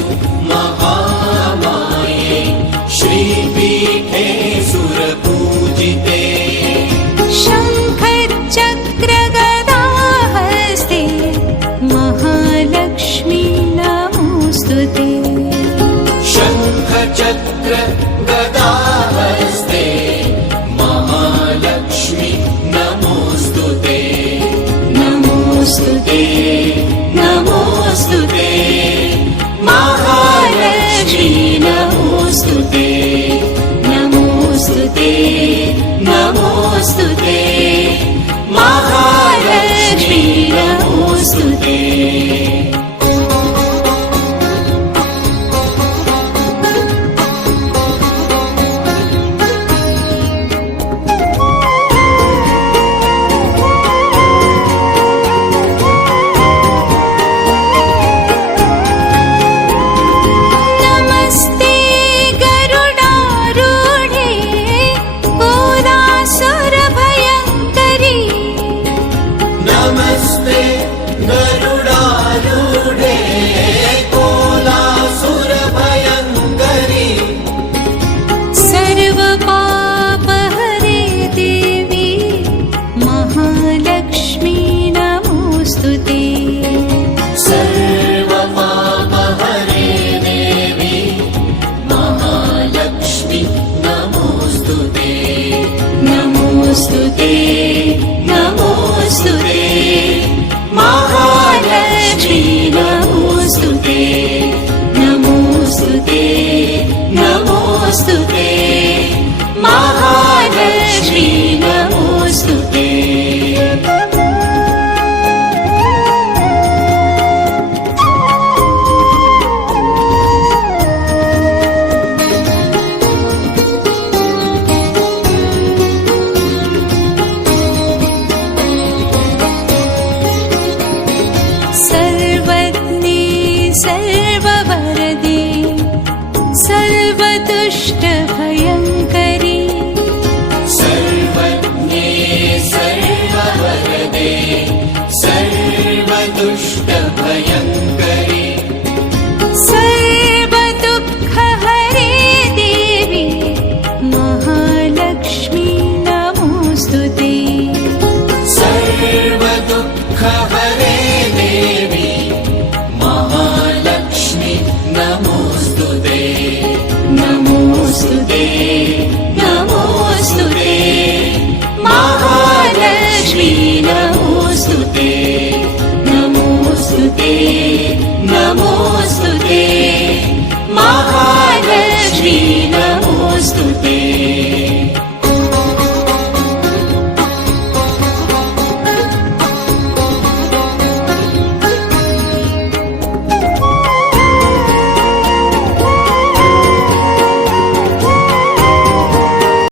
नमोऽस्तु महामाये श्रीपीठे सुरपूजिते शङ्खचक्रगदाहस्ते महालक्ष्मी नमोऽस्तुते शङ्खचक्र गदाहस्ते महालक्ष्मी नमोऽस्तुते नमोऽस्तुते नमोऽस्तुते महालक्ष्मी नमोऽस्तुते नमोऽस्तुते नमोऽस्तुते महालक्ष्मी नमोऽस्तुते नमस्ते गरुडारूढे कोलासुरभयङ्करी सर्वपापहरे देवी महालक्ष्मी नमोऽस्तुते सर्वपापहरे देवी महालक्ष्मी नमोऽस्तुते नमोऽस्तुते नमोऽस्तुते महालक्ष्मी नमोऽस्तुते नमोऽस्तुते नमोऽस्तुते महालक्ष्मी नमोऽस्तुते सर्ववरदे सर्वदुष्टभयङ्करी सर्वज्ञे सर्ववरदे सर्वदुष्टभयङ्करी सर्वदुःखहरे देवी महालक्ष्मी नमोऽस्तुते सर्वदुःखहरे देवी महालक्ष्मी नमोऽस्तुते नमोऽस्तुते